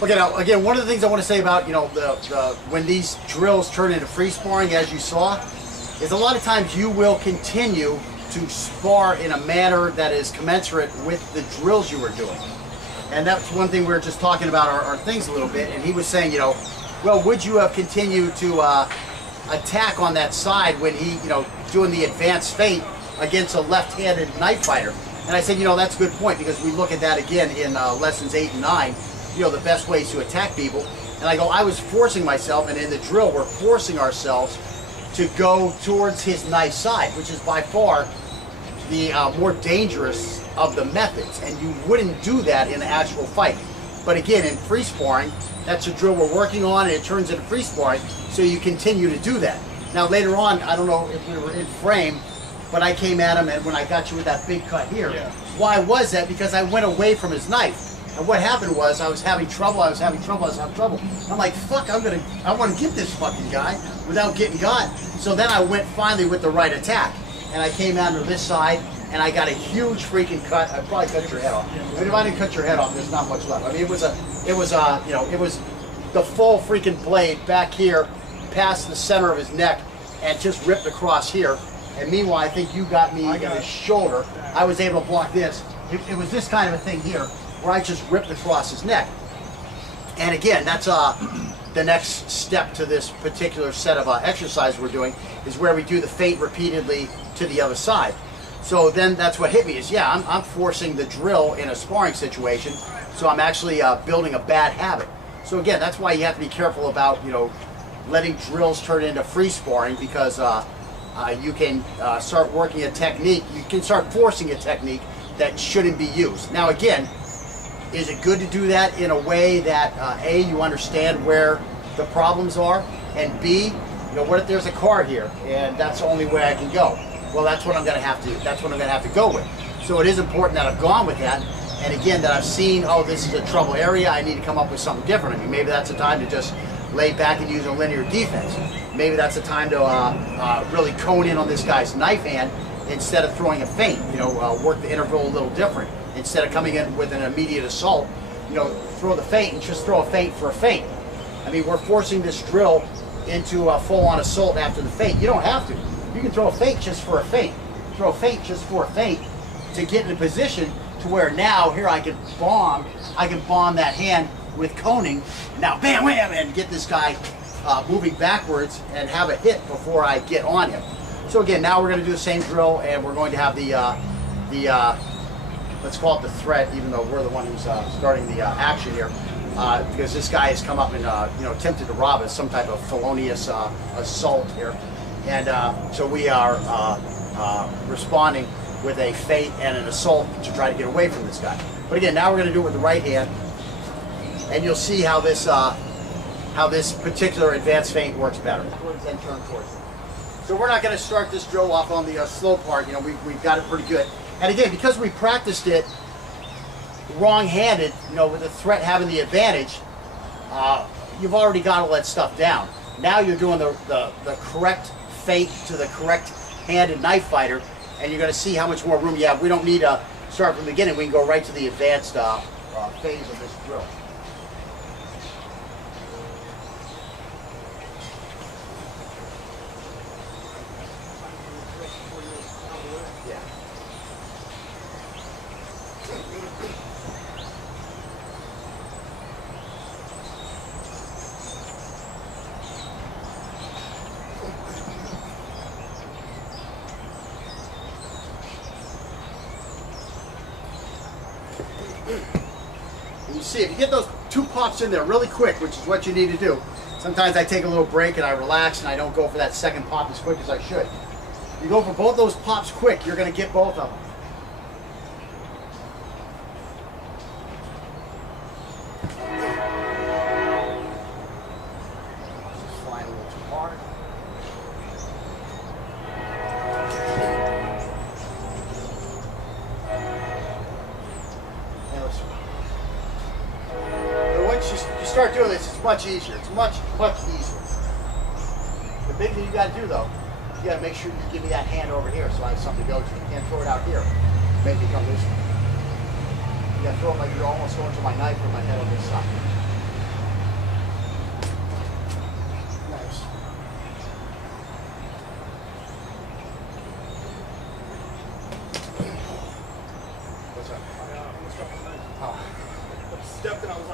Okay, now again, one of the things I want to say about when these drills turn into free sparring, as you saw, is a lot of times you will continue to spar in a manner that is commensurate with the drills you were doing. And that's one thing we were just talking about our things a little bit, and he was saying, well, would you have continued to attack on that side when he, doing the advanced feint against a left-handed knife fighter? And I said, that's a good point, because we look at that again in lessons 8 and 9, the best ways to attack people. And I go, I was forcing myself, and in the drill, we're forcing ourselves to go towards his knife side, which is by far the more dangerous of the methods, and you wouldn't do that in an actual fight. But again, in free sparring, that's a drill we're working on, and it turns into free sparring, so you continue to do that. Now later on, I don't know if we were in frame, but I came at him, and when I got you with that big cut here, why was that? Because I went away from his knife. And what happened was I was having trouble. I'm like, fuck, I want to get this fucking guy without getting got. So then I went finally with the right attack. And I came out to this side, and I got a huge freaking cut. I probably cut your head off. I mean, if I didn't cut your head off, there's not much left. I mean, it was the full freaking blade back here, past the center of his neck, and just ripped across here. And meanwhile, I think you got me in his shoulder. I was able to block this. It was this kind of a thing here, where I just ripped across his neck. And again, that's the next step to this particular set of exercise we're doing, is where we do the feint repeatedly to the other side. So then that's what hit me is, I'm forcing the drill in a sparring situation, so I'm actually building a bad habit. So again, that's why you have to be careful about, letting drills turn into free sparring, because you can start working a technique, you can start forcing a technique that shouldn't be used. Now again, is it good to do that in a way that A, you understand where the problems are, and B, what if there's a card here and that's the only way I can go? Well, that's what I'm going to have to go with. So it is important that I've gone with that, and again, that I've seen, oh, this is a trouble area, I need to come up with something different. I mean, maybe that's a time to just lay back and use a linear defense. Maybe that's a time to really cone in on this guy's knife hand instead of throwing a feint, work the interval a little different. Instead of coming in with an immediate assault, throw the feint and just throw a feint for a feint. I mean, we're forcing this drill into a full-on assault after the feint. You don't have to. You can throw a feint just for a feint. Throw a feint just for a feint to get in a position to where now here I can bomb that hand with coning. Now, bam, wham, and get this guy moving backwards and have a hit before I get on him. So again, now we're going to do the same drill, and we're going to have the let's call it the threat, even though we're the one who's starting the action here, because this guy has come up and attempted to rob us, some type of felonious assault here, and so we are responding with a feint and an assault to try to get away from this guy. But again, now we're going to do it with the right hand, and you'll see how this particular advanced feint works better. Then turn towards it. So we're not going to start this drill off on the slow part. We've got it pretty good. And again, because we practiced it wrong-handed, with the threat having the advantage, you've already got all that stuff down. Now you're doing the correct feint to the correct-handed knife fighter, and you're going to see how much more room you have. We don't need to start from the beginning. We can go right to the advanced phase of this drill. And you see, if you get those 2 pops in there really quick, which is what you need to do, sometimes I take a little break and I relax and I don't go for that second pop as quick as I should. You go for both those pops quick, you're going to get both of them. Just flying a little too hard. Start doing this, it's much easier. It's much easier. The big thing you got to do though, you got to make sure you give me that hand over here so I have something to go to. You can't throw it out here. Make me come this way. You got to throw it like you're almost going to my knife or my head on this side.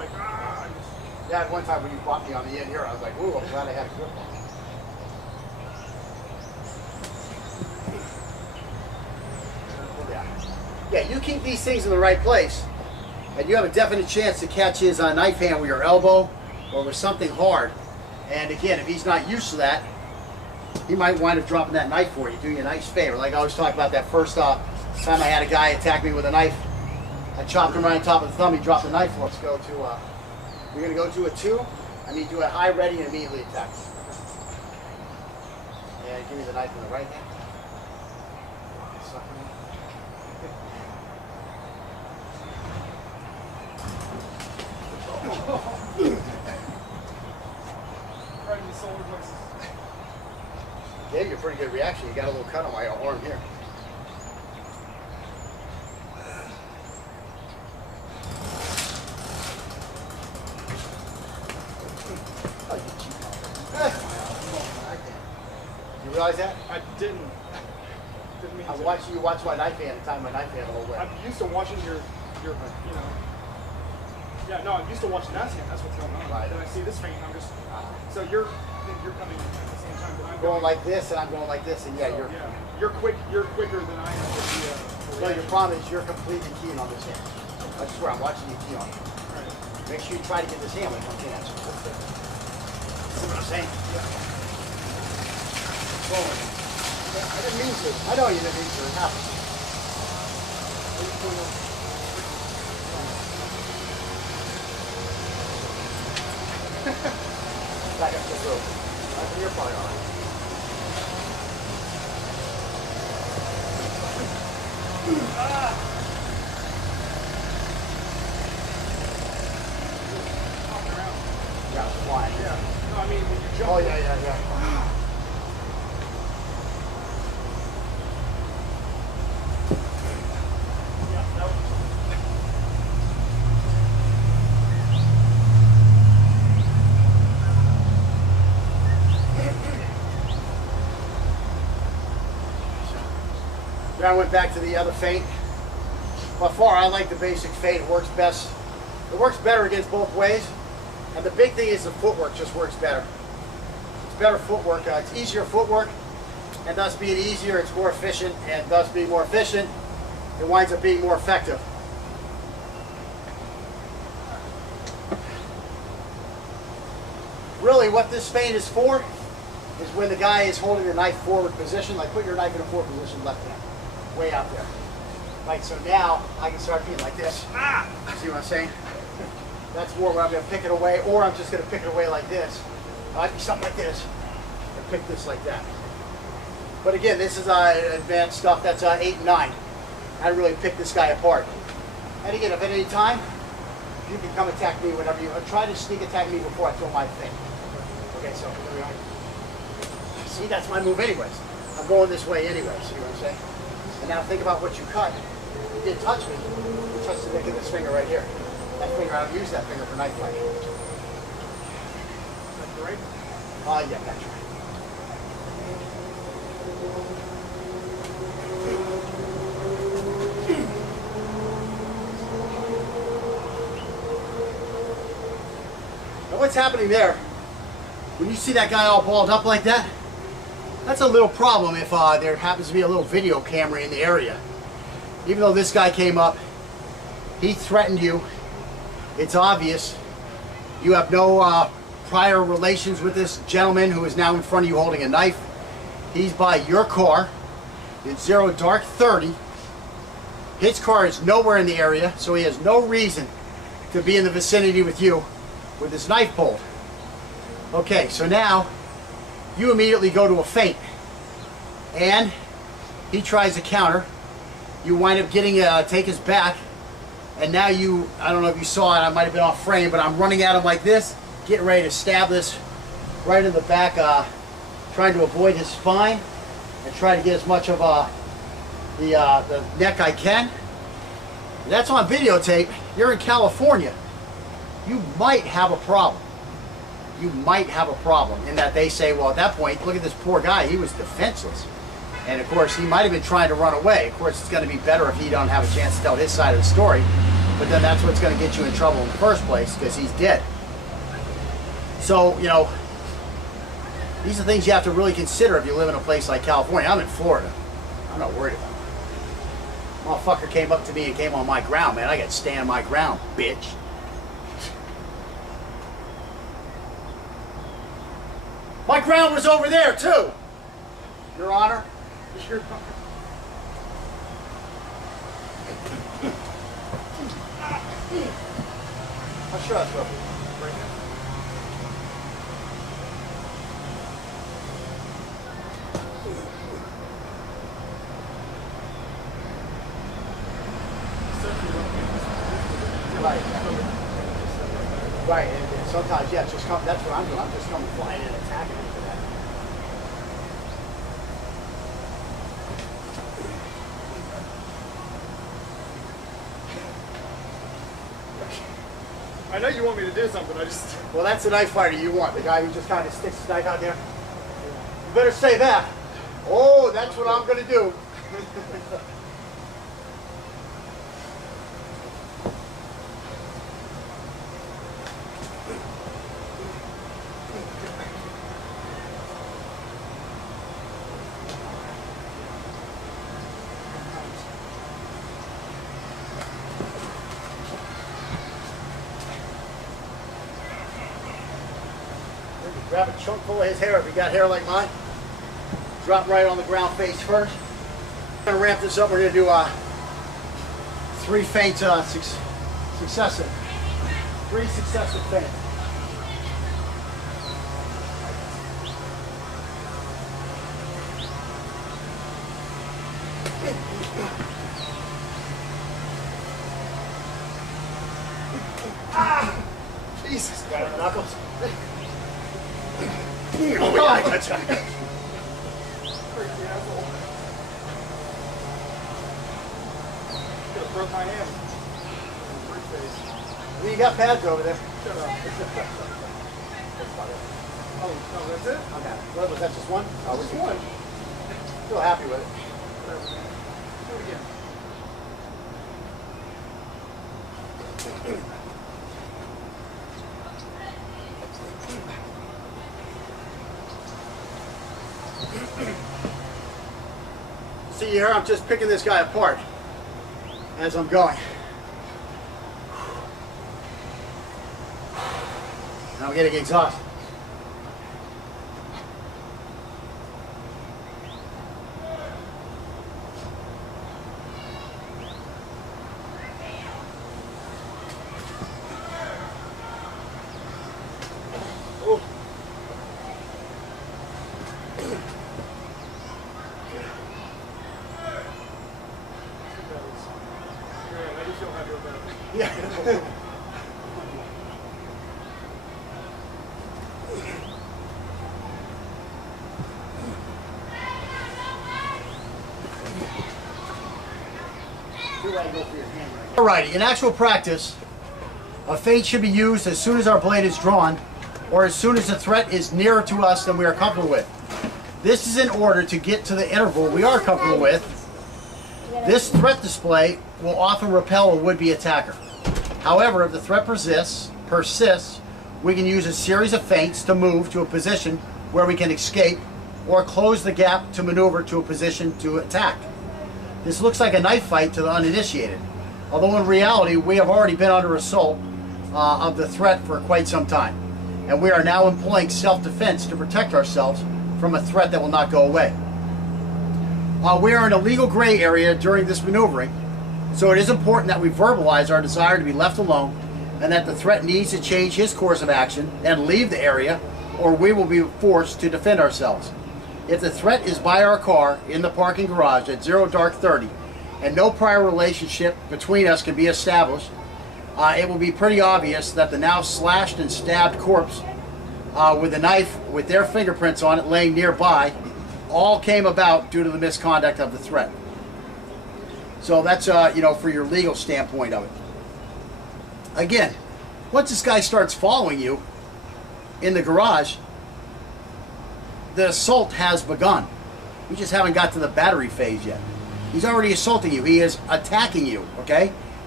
like, ah. Yeah, at one time when you bought me on the end here, I was like, ooh, I'm glad I had a grip on it. Yeah, you keep these things in the right place, and you have a definite chance to catch his knife hand with your elbow or with something hard. And again, if he's not used to that, he might wind up dropping that knife for you. Do you a nice favor. Like I always talk about that first time I had a guy attack me with a knife. I chopped him right on top of the thumb. He dropped the knife. Let's go to, we're going to go to a 2. I mean, do a high ready and immediately attack. And give me the knife in the right hand. Right in the solar plexus. Gave you a pretty good reaction. You got a little cut on my arm here. You realize that? I didn't mean I'm to. watching you watch my knife hand and time my knife hand the whole way. I'm used to watching your, you know. Yeah, no, I'm used to watching that hand. That's what's going on. Right. Then I see this feint, I'm just. So you're coming at the same time that I'm going like this, and I'm going like this, and yeah, so, you're quicker than I am with the. No, your problem is you're completely keen on this hand. I swear, I'm watching you key on it. Right. Make sure you try to get this hand when it comes in at you. See what I'm saying? Yeah. Rolling. I didn't mean to. I know you didn't mean to. It happens. Back up this rope. You're probably all right. Yeah, it's flying. Yeah. No, I mean when you jump. Oh yeah. Then I went back to the other feint. By far, I like the basic feint. It works best. It works better against both ways. And the big thing is the footwork just works better. It's better footwork. It's easier footwork, and thus being easier, it's more efficient, and thus being more efficient, it winds up being more effective. Really, what this feint is for is when the guy is holding the knife forward position, like put your knife in a forward position left hand, way out there. Like so now, I can start being like this. Ah! See what I'm saying? That's more where I'm going to pick it away, or I'm just going to pick it away like this. I might be something like this, and pick this like that. But again, this is advanced stuff. That's 8 and 9. I really pick this guy apart. And again, if at any time, you can come attack me whenever you try to sneak attack me before I throw my thing. Okay, so here we are. See, that's my move anyways. I'm going this way anyway, see what I'm saying? And now think about what you cut. You did touch me. You touched the nick of this finger right here. That finger, I don't use that finger for knife fighting. That's right? Yeah, that's right. Now what's happening there, when you see that guy all balled up like that, that's a little problem if there happens to be a little video camera in the area. Even though this guy came up, he threatened you. It's obvious. You have no prior relations with this gentleman who is now in front of you holding a knife. He's by your car. It's 0 dark 30. His car is nowhere in the area, so he has no reason to be in the vicinity with you with his knife pulled. Okay, so now you immediately go to a feint, and he tries to counter. You wind up getting take his back, and now you, I don't know if you saw it, I might have been off frame, but I'm running at him like this, getting ready to stab this right in the back, trying to avoid his spine and try to get as much of the neck I can. And that's on videotape. You're in California. You might have a problem. You might have a problem in that they say, well, at that point, look at this poor guy, he was defenseless. And of course, he might have been trying to run away. Of course, it's going to be better if he don't have a chance to tell his side of the story. but then that's what's going to get you in trouble in the first place because he's dead. So, you know, these are things you have to really consider if you live in a place like California. I'm in Florida. I'm not worried about it. Motherfucker came up to me and came on my ground, man. I got to stand my ground, bitch. My ground was over there, too. Your Honor. Your Honor. How sure that's roughly? Right now. Right. Right, and sometimes, yeah, just come, that's what I'm doing. I'm just coming flying in and attacking him for that. I know you want me to do something, I just... Well, that's the knife fighter you want, the guy who just kind of sticks his knife out there. You better say that. Oh, that's what I'm going to do. Grab a chunk full of his hair if you got hair like mine. Drop right on the ground face first. We're going to ramp this up. We're going to do 3 feints successive. 3 successive feints. Ah! Jesus, got it, knuckles. Oh, yeah, I got you. Freaky asshole. Could have broke my hand. Well, you got pads over there. Shut up. Oh, no, that's it? Okay. What was that, just one? Oh, just one. Still happy with it. Whatever, man. Do it again. See here, I'm just picking this guy apart as I'm going. And I'm getting exhausted. Oh. Yeah. Alrighty, in actual practice, a feint should be used as soon as our blade is drawn or as soon as the threat is nearer to us than we are comfortable with. This is in order to get to the interval we are comfortable with. This threat display will often repel a would-be attacker. However, if the threat persists, we can use a series of feints to move to a position where we can escape or close the gap to maneuver to a position to attack. This looks like a knife fight to the uninitiated, although in reality we have already been under assault of the threat for quite some time, and we are now employing self-defense to protect ourselves from a threat that will not go away. We are in a legal gray area during this maneuvering, so it is important that we verbalize our desire to be left alone and that the threat needs to change his course of action and leave the area, or we will be forced to defend ourselves. If the threat is by our car in the parking garage at 0:30 and no prior relationship between us can be established, it will be pretty obvious that the now slashed and stabbed corpse with a knife with their fingerprints on it laying nearby all came about due to the misconduct of the threat. So that's you know, for your legal standpoint of it. Again, once this guy starts following you in the garage, the assault has begun. We just haven't got to the battery phase yet. He's already assaulting you. He is attacking you, okay?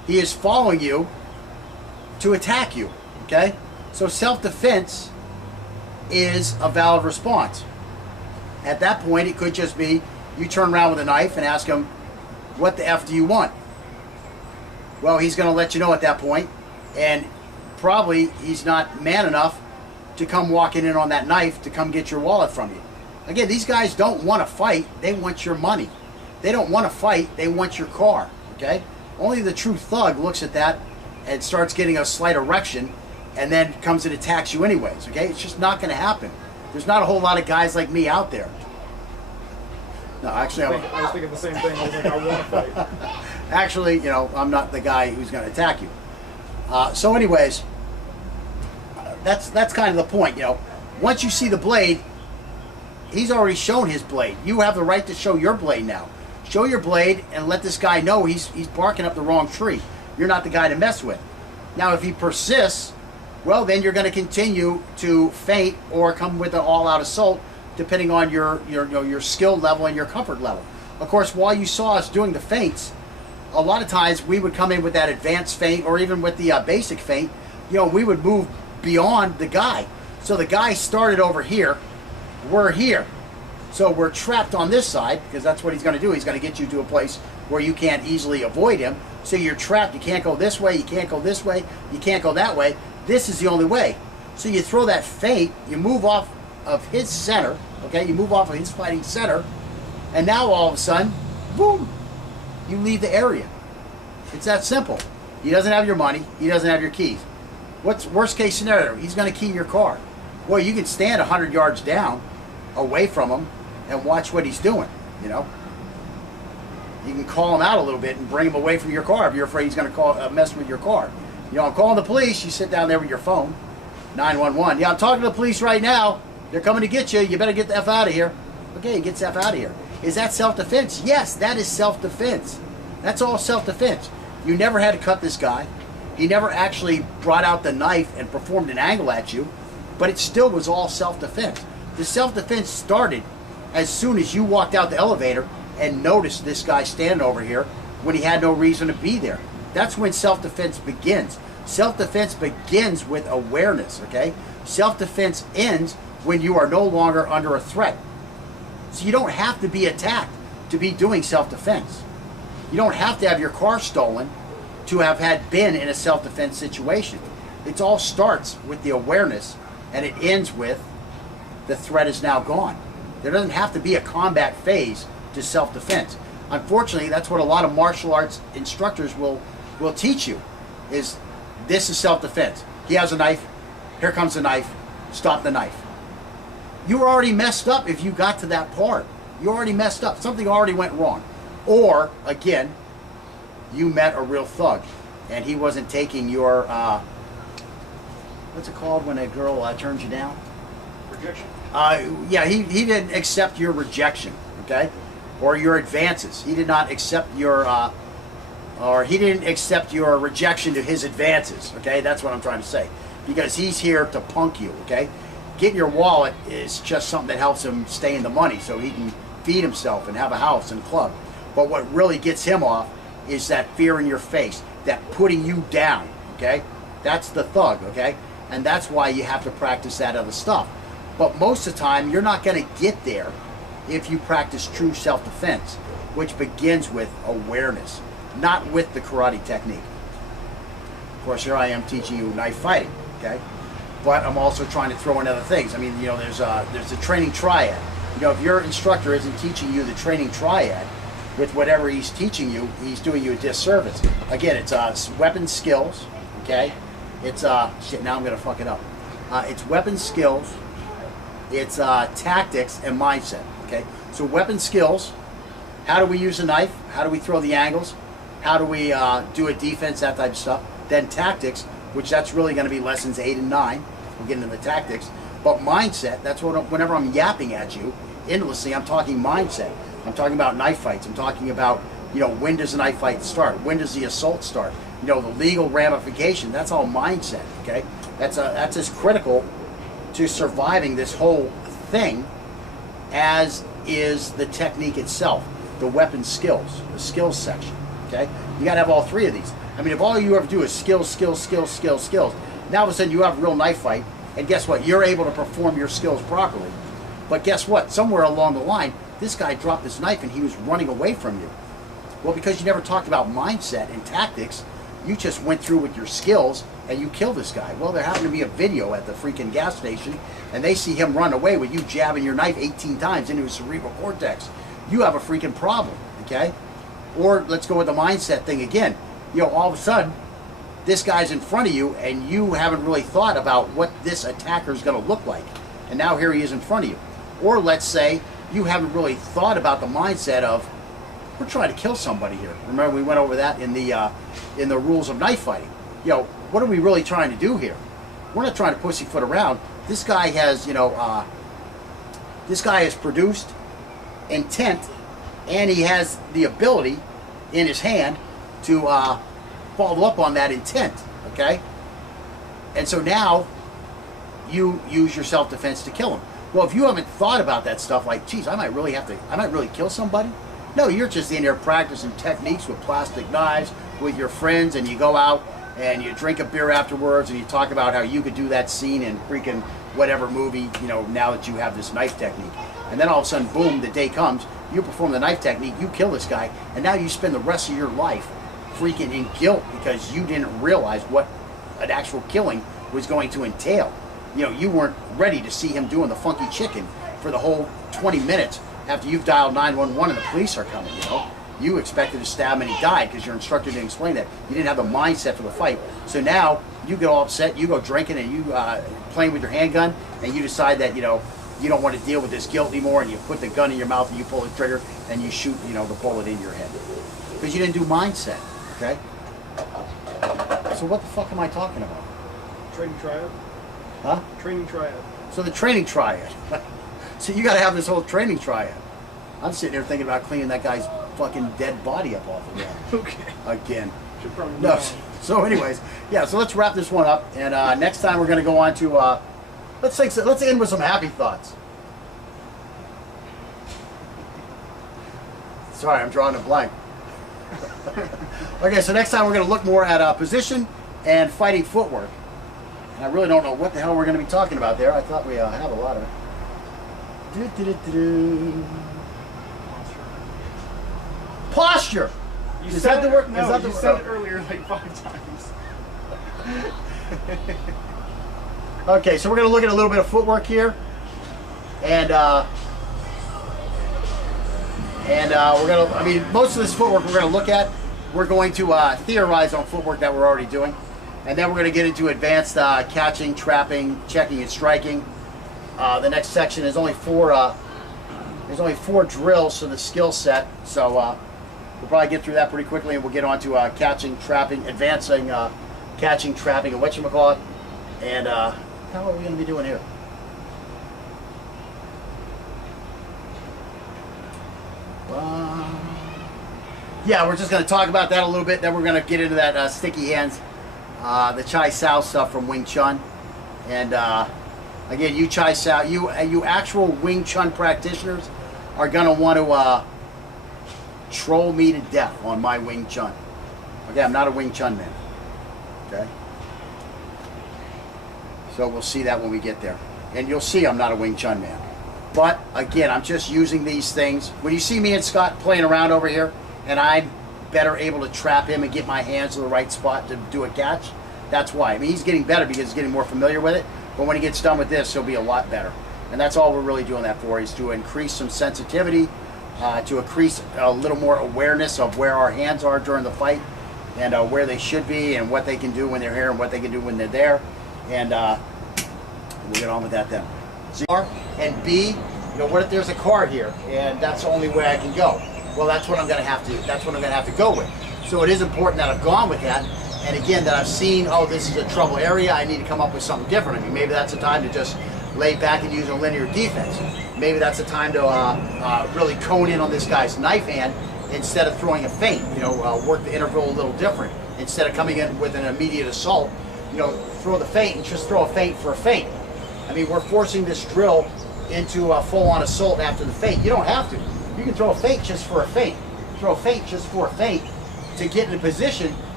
He is following you to attack you, okay? So self-defense is a valid response. At that point, it could just be you turn around with a knife and ask him, what the F do you want? Well, he's going to let you know at that point, and probably he's not man enough to come walking in on that knife to come get your wallet from you. Again, these guys don't want to fight, they want your money. They don't want to fight, they want your car, okay? Only the true thug looks at that and starts getting a slight erection and then comes and attacks you anyways, okay? It's just not going to happen. There's not a whole lot of guys like me out there. No, actually, I was thinking the same thing. I was like, I want to fight. Actually, you know, I'm not the guy who's going to attack you. So anyways, that's kind of the point, you know. Once you see the blade, he's already shown his blade. You have the right to show your blade now. Show your blade and let this guy know he's barking up the wrong tree. You're not the guy to mess with. Now, if he persists, well, then you're going to continue to feint or come with an all-out assault, depending on your skill level and your comfort level. Of course, while you saw us doing the feints, a lot of times we would come in with that advanced feint, or even with the basic feint. You know, we would move beyond the guy. So the guy started over here, we're here. So we're trapped on this side, because that's what he's going to do. He's going to get you to a place where you can't easily avoid him. So you're trapped. You can't go this way, you can't go this way, you can't go that way. This is the only way. So you throw that feint, you move off of his center, okay? You move off of his fighting center, and now all of a sudden, boom, you leave the area. It's that simple. He doesn't have your money, he doesn't have your keys. What's worst case scenario? He's going to key your car. Well, you can stand 100 yards down, away from him, and watch what he's doing, you know? You can call him out a little bit and bring him away from your car if you're afraid he's going to mess with your car. You know, I'm calling the police. You sit down there with your phone, 911. Yeah, I'm talking to the police right now. They're coming to get you. You better get the F out of here. Okay, he gets the F out of here. Is that self-defense? Yes, that is self-defense. That's all self-defense. You never had to cut this guy. He never actually brought out the knife and performed an angle at you, but it still was all self-defense. The self-defense started as soon as you walked out the elevator and noticed this guy standing over here when he had no reason to be there. That's when self-defense begins. Self-defense begins with awareness, okay? Self-defense ends when you are no longer under a threat. So you don't have to be attacked to be doing self-defense. You don't have to have your car stolen to have been in a self-defense situation. It all starts with the awareness, and it ends with the threat is now gone. There doesn't have to be a combat phase to self-defense. Unfortunately, that's what a lot of martial arts instructors will teach you, is this is self-defense. He has a knife, here comes the knife, stop the knife. You were already messed up if you got to that part. You already messed up. Something already went wrong. Or, again, you met a real thug and he wasn't taking your, what's it called when a girl turns you down? Rejection. Yeah, he didn't accept your rejection, okay? Or your advances. He did not accept your, or he didn't accept your rejection to his advances, okay? That's what I'm trying to say. Because he's here to punk you, okay? Getting your wallet is just something that helps him stay in the money so he can feed himself and have a house and club. But what really gets him off is that fear in your face, that putting you down, okay? That's the thug, okay? And that's why you have to practice that other stuff. But most of the time, you're not going to get there if you practice true self-defense, which begins with awareness, not with the karate technique. Of course, here I am teaching you knife fighting, okay? But I'm also trying to throw in other things. I mean, you know, there's a training triad. You know, if your instructor isn't teaching you the training triad with whatever he's teaching you, he's doing you a disservice. Again, it's weapon skills, okay? It's, shit, now I'm going to fuck it up. It's weapon skills, it's tactics, and mindset, okay? So weapon skills, how do we use a knife? How do we throw the angles? How do we do a defense, that type of stuff? Then tactics, which that's really going to be lessons 8 and 9. We'll get into the tactics. But mindset, that's what, whenever I'm yapping at you, endlessly, I'm talking mindset. I'm talking about knife fights. I'm talking about, you know, when does a knife fight start? When does the assault start? You know, the legal ramification. That's all mindset, okay? That's as critical to surviving this whole thing as is the technique itself, the weapon skills, the skills section, okay? You got to have all three of these. I mean, if all you ever do is skills, skills, skills, skills, skills, now all of a sudden you have a real knife fight, and guess what? You're able to perform your skills properly. But guess what? Somewhere along the line, this guy dropped his knife and he was running away from you. Well, because you never talked about mindset and tactics, you just went through with your skills and you killed this guy. Well, there happened to be a video at the freaking gas station, and they see him run away with you jabbing your knife 18 times into his cerebral cortex. You have a freaking problem, okay? Or let's go with the mindset thing again. You know, all of a sudden, this guy's in front of you and you haven't really thought about what this attacker is going to look like. And now here he is in front of you. Or let's say you haven't really thought about the mindset of, we're trying to kill somebody here. Remember, we went over that in the rules of knife fighting. You know, what are we really trying to do here? We're not trying to pussyfoot around. This guy has, you know, this guy has produced intent, and he has the ability in his hand to follow up on that intent, okay? And so now you use your self-defense to kill him. Well, if you haven't thought about that stuff, like, geez, I might really kill somebody. No, you're just in there practicing techniques with plastic knives with your friends, and you go out and you drink a beer afterwards and you talk about how you could do that scene in freaking whatever movie, you know, now that you have this knife technique. And then all of a sudden, boom, the day comes, you perform the knife technique, you kill this guy, and now you spend the rest of your life freaking in guilt because you didn't realize what an actual killing was going to entail. You know, you weren't ready to see him doing the funky chicken for the whole 20 minutes after you've dialed 911 and the police are coming, you know. You expected to stab him and he died because your instructor didn't explain that. You didn't have the mindset for the fight. So now you get all upset, you go drinking and you playing with your handgun, and you decide that, you know, you don't want to deal with this guilt anymore, and you put the gun in your mouth and you pull the trigger and you shoot, you know, the bullet in your head. Because you didn't do mindset, okay? So what the fuck am I talking about? Training triad. Huh? Training triad. So the training triad. So you got to have this whole training triad. I'm sitting here thinking about cleaning that guy's fucking dead body up off the ground. Okay. Again. Should probably No. move So anyways, yeah, so let's wrap this one up, and next time we're going to go on to, let's end with some happy thoughts. Sorry, I'm drawing a blank. Okay, so next time we're going to look more at position and fighting footwork. And I really don't know what the hell we're going to be talking about there. I thought we have a lot of it. Posture. Is that the word? No, is that you the said it earlier like 5 times. Okay, so we're going to look at a little bit of footwork here, and we're going to, I mean, most of this footwork we're going to look at, we're going to theorize on footwork that we're already doing, and then we're going to get into advanced catching, trapping, checking, and striking. The next section is only 4. There's only 4 drills to the skill set, so we'll probably get through that pretty quickly, and we'll get on to catching, trapping, advancing catching, trapping, and whatchamacallit. And how are we going to be doing here? Yeah, we're just going to talk about that a little bit. Then we're going to get into that sticky hands, the Chai Sao stuff from Wing Chun. And again, you Chai Sao, you actual Wing Chun practitioners are going to want to troll me to death on my Wing Chun. Okay, I'm not a Wing Chun man. Okay? So we'll see that when we get there. And you'll see I'm not a Wing Chun man. But again, I'm just using these things. When you see me and Scott playing around over here, and I'm better able to trap him and get my hands to the right spot to do a catch, that's why. I mean, he's getting better because he's getting more familiar with it. But when he gets done with this, he'll be a lot better. And that's all we're really doing that for, is to increase some sensitivity, to increase a little more awareness of where our hands are during the fight, and where they should be, and what they can do when they're here, and what they can do when they're there. And we'll get on with that then. So, and B, you know, what if there's a car here, and that's the only way I can go? Well, that's what I'm going to have to. That's what I'm going to have to go with. So it is important that I've gone with that, and again, that I've seen, oh, this is a trouble area. I need to come up with something different. I mean, maybe that's a time to just lay back and use a linear defense. Maybe that's a time to really cone in on this guy's knife hand instead of throwing a feint. You know, work the interval a little different. Instead of coming in with an immediate assault, you know, throw the feint and just throw a feint for a feint. I mean, we're forcing this drill into a full-on assault after the feint. You don't have to. You can throw a feint just for a feint. Throw a feint just for a feint to get in a position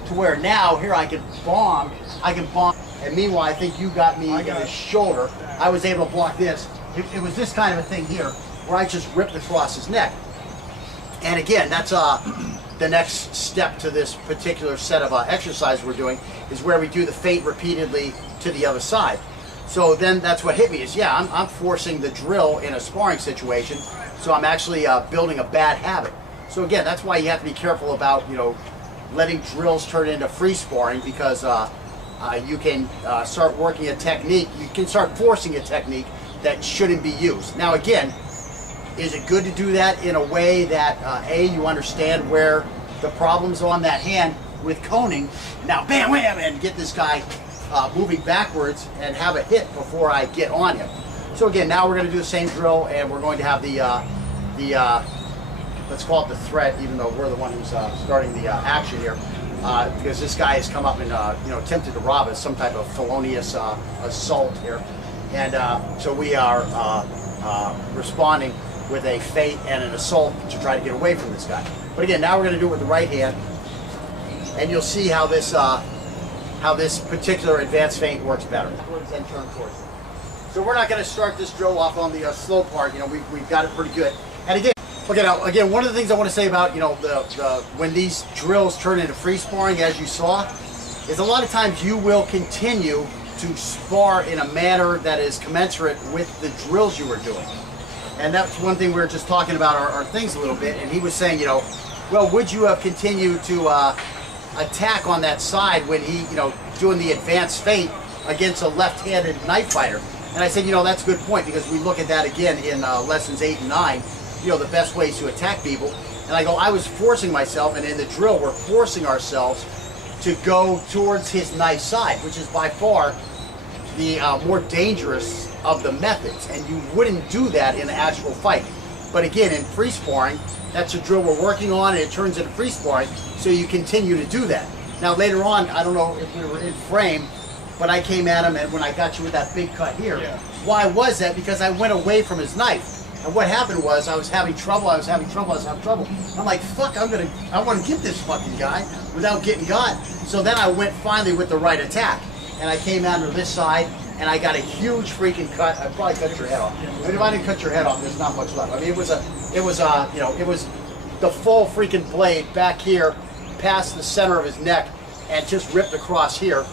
to where now here I can bomb, and meanwhile I think you got me in the shoulder. I was able to block this. It was this kind of a thing here where I just ripped across his neck. And again, that's the next step to this particular set of exercise we're doing, is where we do the feint repeatedly to the other side. So then that's what hit me is, yeah, I'm forcing the drill in a sparring situation, so I'm actually building a bad habit. So again, that's why you have to be careful about, you know, letting drills turn into free sparring, because you can start working a technique, you can start forcing a technique that shouldn't be used. Now again, is it good to do that in a way that A, you understand where the problem's on that hand with coning, now bam, wham, and get this guy moving backwards and have a hit before I get on him. So again, now we're going to do the same drill, and we're going to have the let's call it the threat, even though we're the one who's starting the action here, because this guy has come up and you know, attempted to rob us, some type of felonious assault here, and so we are responding with a feint and an assault to try to get away from this guy. But again, now we're going to do it with the right hand, and you'll see how this particular advanced feint works better. And turn towards it. So we're not going to start this drill off on the slow part. You know, we've got it pretty good. And again, okay, now again, one of the things I want to say about, you know, when these drills turn into free sparring, as you saw, is a lot of times you will continue to spar in a manner that is commensurate with the drills you were doing. And that's one thing we were just talking about our things a little bit, and he was saying, you know, well, would you have continued to attack on that side when he, you know, doing the advanced feint against a left-handed knife fighter? And I said, you know, that's a good point, because we look at that again in lessons 8 and 9, you know, the best ways to attack people. And I go, I was forcing myself, and in the drill we're forcing ourselves to go towards his knife side, which is by far the more dangerous of the methods, and you wouldn't do that in an actual fight. But again, in free sparring, that's a drill we're working on, and it turns into free sparring, so you continue to do that. Now later on, I don't know if we were in frame, but I came at him, and when I got you with that big cut here, why was that? Because I went away from his knife. And what happened was, I was having trouble. I'm like, fuck, I want to get this fucking guy without getting got. So then I went finally with the right attack, and I came out on this side, and I got a huge freaking cut. I probably cut your head off. I mean, if I didn't cut your head off, there's not much left. I mean, it was the full freaking blade back here, past the center of his neck, and just ripped across here.